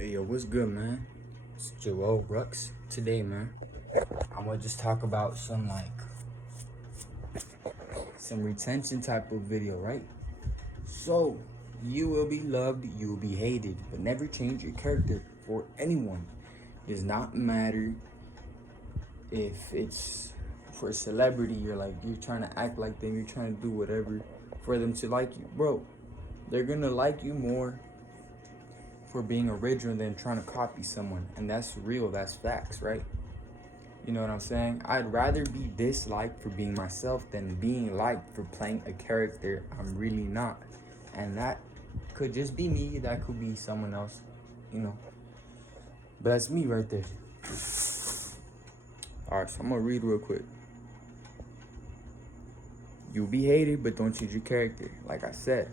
Hey yo, what's good, man? It's Joel Rux. Today, man, I'm gonna just talk about some retention type of video, right? So, you will be loved, you will be hated, but never change your character for anyone. Does not matter if it's for a celebrity, you're trying to act like them, you're trying to do whatever for them to like you. Bro, they're gonna like you more for being original than trying to copy someone. And that's real, that's facts, right? You know what I'm saying? I'd rather be disliked for being myself than being liked for playing a character I'm really not. And that could just be me, that could be someone else, you know. But that's me right there. Alright, so I'm gonna read real quick. You'll be hated, but don't change your character. Like I said,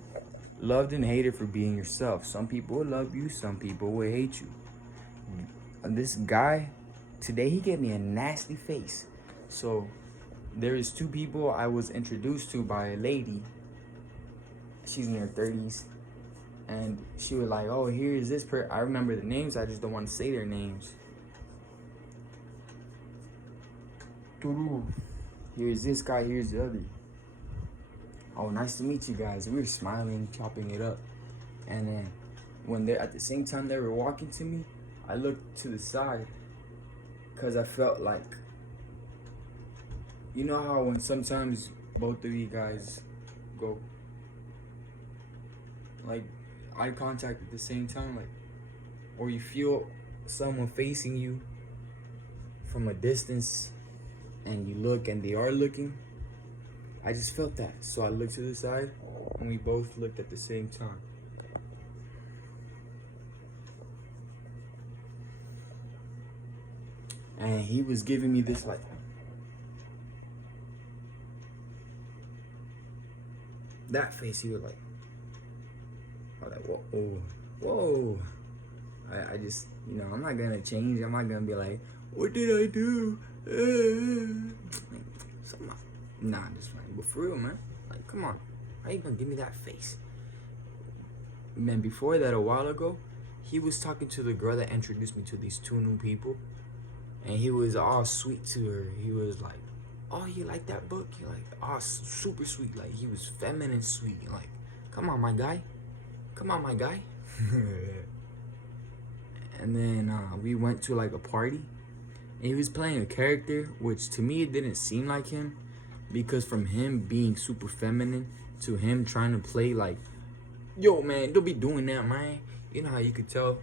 loved and hated for being yourself. Some people will love you, some people will hate you. And this guy, today he gave me a nasty face. So there is two people I was introduced to by a lady. She's in her 30s. And she was like, oh, here's this I remember the names, I just don't want to say their names. Here's this guy, here's the other. Oh, nice to meet you guys. We were smiling, chopping it up. And then when they're at the same time they were walking to me, I looked to the side because I felt like, you know how when sometimes both of you guys go like eye contact at the same time, like, or you feel someone facing you from a distance and you look and they are looking. I just felt that, so I looked to the side and we both looked at the same time. And he was giving me this like, that face. He was like, I was like, whoa. I just, I'm not gonna change. I'm not gonna be like, what did I do? Nah, I'm just playing. But for real, man, like, come on, how you gonna give me that face? Man, before that, a while ago, he was talking to the girl that introduced me to these two new people, and he was all sweet to her. He was like, oh, you like that book? You're like, oh, super sweet. Like, he was feminine sweet. Like, come on, my guy. And then we went to like a party, and he was playing a character, which to me it didn't seem like him, because from him being super feminine to him trying to play like, yo man, don't be doing that, man. You know how you could tell,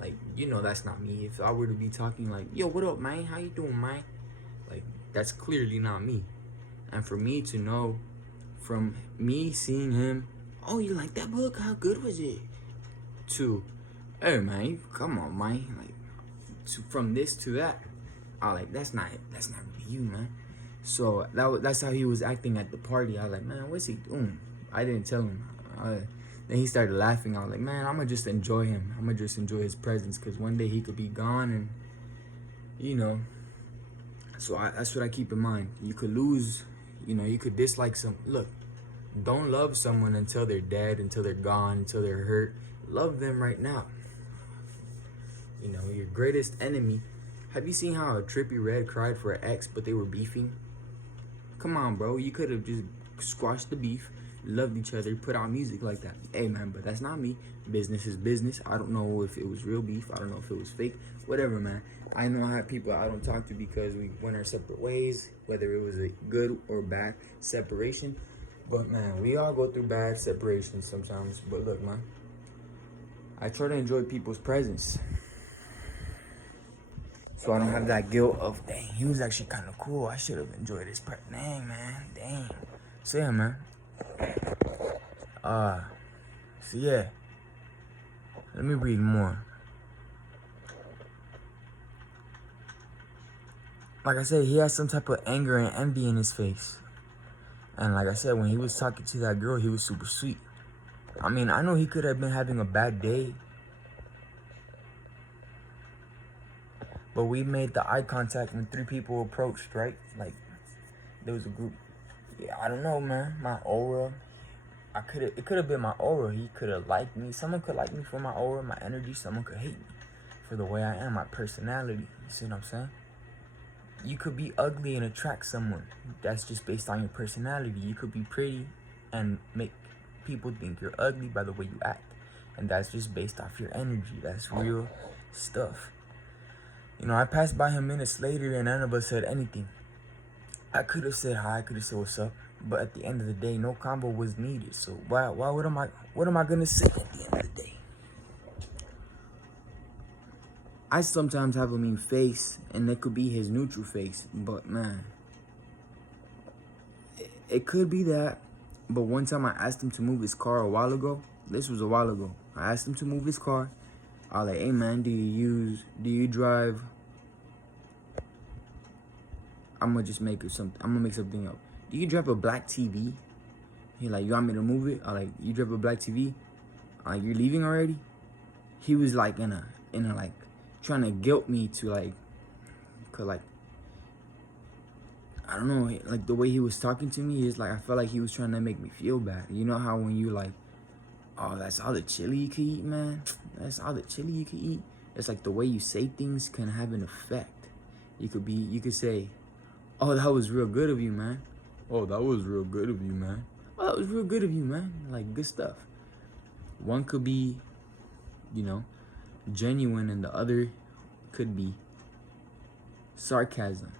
like, that's not me. If I were to be talking like, yo, what up, man, how you doing, man, like, that's clearly not me. And for me to know from me seeing him, oh, you like that book, how good was it, to, hey man, come on, man, like, from this to that, I like, that's not really you, man. So that's how he was acting at the party. I was like, man, what's he doing? I didn't tell him. Then he started laughing. I was like, man, I'm gonna just enjoy him. I'm gonna just enjoy his presence, because one day he could be gone, and so that's what I keep in mind. You could lose, you could dislike some. Look, don't love someone until they're dead, until they're gone, until they're hurt. Love them right now. Your greatest enemy. Have you seen how a Trippie Redd cried for an ex, but they were beefing? Come on, bro. You could have just squashed the beef, loved each other, put out music like that. Hey, man, but that's not me. Business is business. I don't know if it was real beef. I don't know if it was fake. Whatever, man. I know I have people I don't talk to because we went our separate ways, whether it was a good or bad separation. But, man, we all go through bad separations sometimes. But, look, man, I try to enjoy people's presence, so I don't have that guilt of, dang, he was actually kind of cool. I should have enjoyed his dang, man. Dang. So, yeah, man. So, yeah. Let me read more. Like I said, he has some type of anger and envy in his face. And like I said, when he was talking to that girl, he was super sweet. I mean, I know he could have been having a bad day, but we made the eye contact when 3 people approached, right? Like, there was a group. Yeah, I don't know, man. My aura. it could have been my aura. He could have liked me. Someone could like me for my aura, my energy. Someone could hate me for the way I am, my personality. You see what I'm saying? You could be ugly and attract someone. That's just based on your personality. You could be pretty and make people think you're ugly by the way you act. And that's just based off your energy. That's real stuff. You know, I passed by him minutes later and none of us said anything. I could have said hi, I could have said what's up, but at the end of the day, no combo was needed. So what am I gonna say at the end of the day? I sometimes have a mean face, and it could be his neutral face, but man, it could be that. But one time I asked him to move his car a while ago. This was a while ago. I asked him to move his car. I was like, hey man, do you drive? I'm gonna make something up. Do you drive a black TV? He like, you want me to move it? I like, you drive a black TV? I like, you're leaving already? He was like in a like trying to guilt me to like, cause like, I don't know, like the way he was talking to me is like, I felt like he was trying to make me feel bad. You know how when you like, oh, that's all the chili you can eat, man? That's all the chili you can eat? It's like the way you say things can have an effect. You could say, oh, that was real good of you, man. Oh, that was real good of you, man. Oh, that was real good of you, man. Like, good stuff. One could be, you know, genuine, and the other could be sarcasm.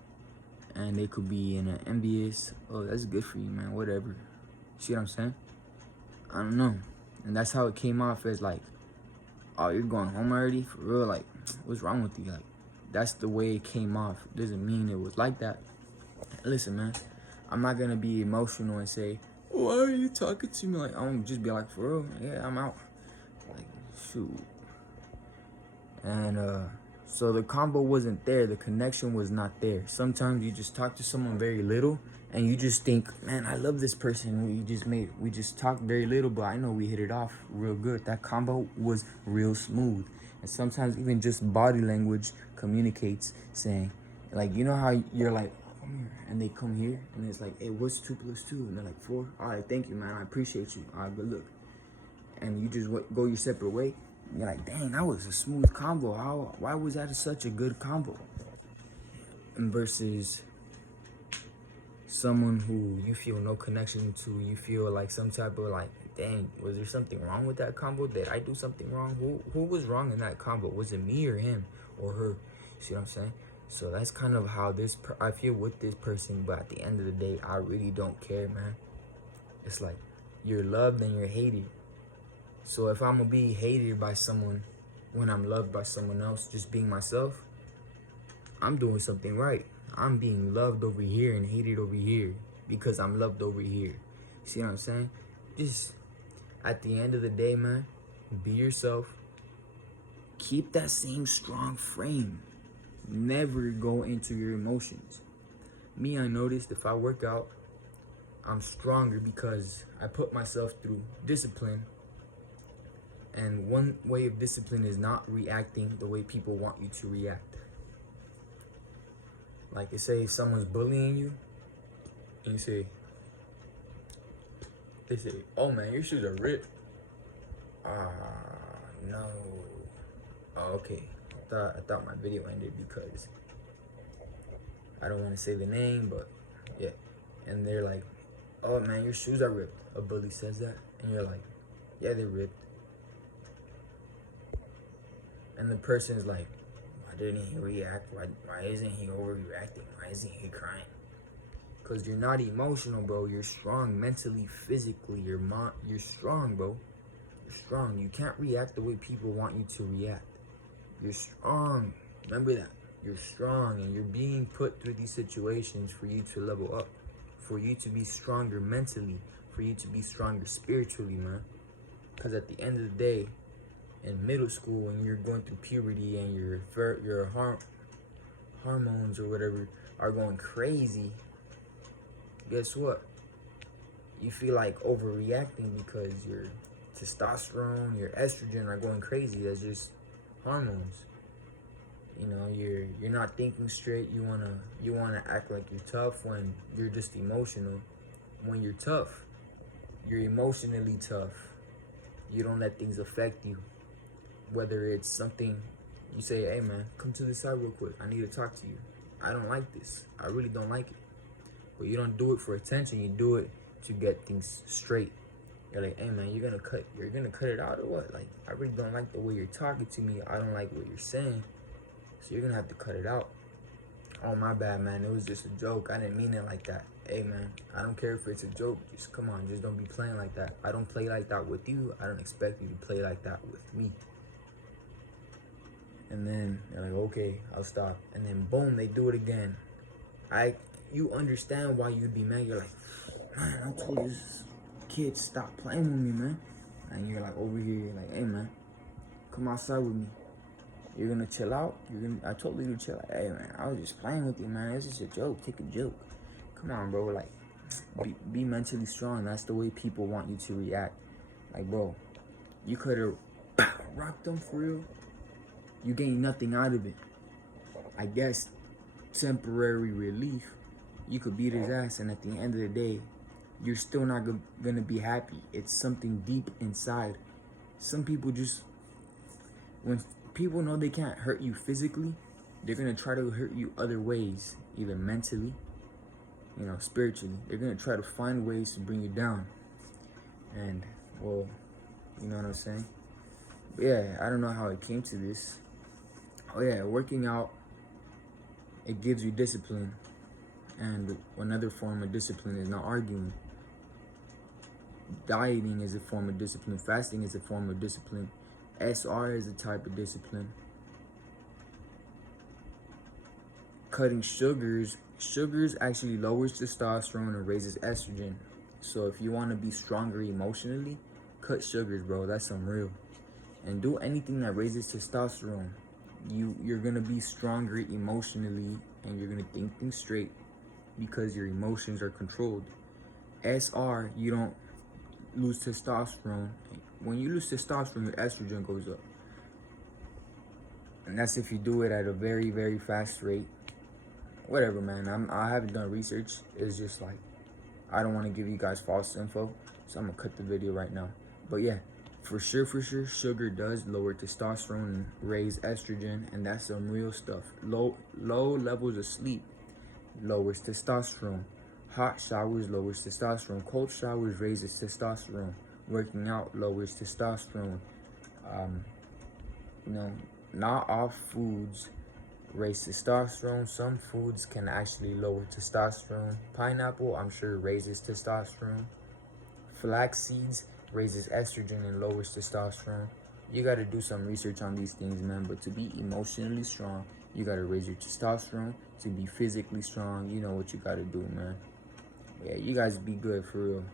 And they could be in an envious, oh, that's good for you, man, whatever. See what I'm saying? I don't know. And that's how it came off as like, oh, you're going home already? For real? Like, what's wrong with you? Like, that's the way it came off. Doesn't mean it was like that. Listen, man, I'm not gonna be emotional and say, why are you talking to me? Like, I'm just be like, for real, yeah, I'm out. Like, shoot. And so the combo wasn't there. The connection was not there. Sometimes you just talk to someone very little and you just think, man, I love this person. We just talked very little, but I know we hit it off real good. That combo was real smooth. And sometimes even just body language communicates, saying, like, you know how you're like, oh, come here, and they come here and it's like, hey, what's 2 + 2? And they're like, 4. All right, thank you, man. I appreciate you. All right, good luck. And you just go your separate way. You're like, dang, that was a smooth combo. Why was that such a good combo? And versus someone who you feel no connection to, you feel like some type of like, dang, was there something wrong with that combo? Did I do something wrong? Who was wrong in that combo? Was it me or him or her? See what I'm saying? So that's kind of how I feel with this person. But at the end of the day, I really don't care, man. It's like you're loved and you're hated. So if I'm gonna be hated by someone when I'm loved by someone else, just being myself, I'm doing something right. I'm being loved over here and hated over here because I'm loved over here. See what I'm saying? Just at the end of the day, man, be yourself. Keep that same strong frame. Never go into your emotions. Me, I noticed if I work out, I'm stronger because I put myself through discipline. And one way of discipline is not reacting the way people want you to react. Like they say, if someone's bullying you, and they say, oh man, your shoes are ripped. No. Oh, okay. I thought my video ended because I don't want to say the name, but yeah. And they're like, oh man, your shoes are ripped. A bully says that, and you're like, yeah, they're ripped. And the person's like, why didn't he react? Why isn't he overreacting? Why isn't he crying? Because you're not emotional, bro. You're strong mentally, physically. You're strong, bro. You're strong. You can't react the way people want you to react. You're strong. Remember that. You're strong, and you're being put through these situations for you to level up, for you to be stronger mentally, for you to be stronger spiritually, man. Because at the end of the day, in middle school, when you're going through puberty and your hormones or whatever are going crazy, guess what? You feel like overreacting because your testosterone, your estrogen are going crazy. That's just hormones. You know, you're not thinking straight. You wanna act like you're tough when you're just emotional. When you're tough, You're emotionally tough. You don't let things affect you. Whether it's something you say, hey man, come to the side real quick. I need to talk to you. I don't like this. I really don't like it. But you don't do it for attention. You do it to get things straight. You're like, hey man, you're gonna cut it out or what? Like, I really don't like the way you're talking to me. I don't like what you're saying. So you're gonna have to cut it out. Oh, my bad, man. It was just a joke. I didn't mean it like that. Hey, man, I don't care if it's a joke. Just come on. Just don't be playing like that. I don't play like that with you. I don't expect you to play like that with me. And then they're like, okay, I'll stop. And then boom, they do it again. You understand why you'd be mad. You're like, man, I told this kid stop playing with me, man. And you're like over here, you're like, hey, man, come outside with me. You're gonna chill out. I told you to chill out. Hey man, I was just playing with you, man. It's just a joke. Take a joke. Come on, bro. Like, be mentally strong. That's the way people want you to react. Like, bro, you could have rocked them for real. You gained nothing out of it. I guess temporary relief. You could beat his ass, and at the end of the day, you're still not gonna be happy. It's something deep inside. Some people just, when people know they can't hurt you physically, they're gonna try to hurt you other ways, either mentally, spiritually. They're gonna try to find ways to bring you down. And, well, you know what I'm saying? But yeah, I don't know how it came to this. Oh yeah, working out, it gives you discipline. And another form of discipline is not arguing. Dieting is a form of discipline. Fasting is a form of discipline. SR is a type of discipline. Cutting sugars actually lowers testosterone and raises estrogen. So if you want to be stronger emotionally, cut sugars, bro. That's some real. And do anything that raises testosterone. You're gonna be stronger emotionally, and you're gonna think things straight because your emotions are controlled. SR, you don't lose testosterone. When you lose testosterone, your estrogen goes up. And that's if you do it at a very, very fast rate. Whatever, man. I haven't done research. It's just like, I don't want to give you guys false info. So I'm going to cut the video right now. But yeah, for sure, sugar does lower testosterone and raise estrogen. And that's some real stuff. Low levels of sleep lowers testosterone. Hot showers lowers testosterone. Cold showers raises testosterone. Working out lowers testosterone. Not all foods raise testosterone. Some foods can actually lower testosterone. Pineapple, I'm sure, raises testosterone. Flax seeds raises estrogen and lowers testosterone. You got to do some research on these things, man. But to be emotionally strong, you got to raise your testosterone. To be physically strong, you know what you got to do, man. Yeah, you guys be good, for real.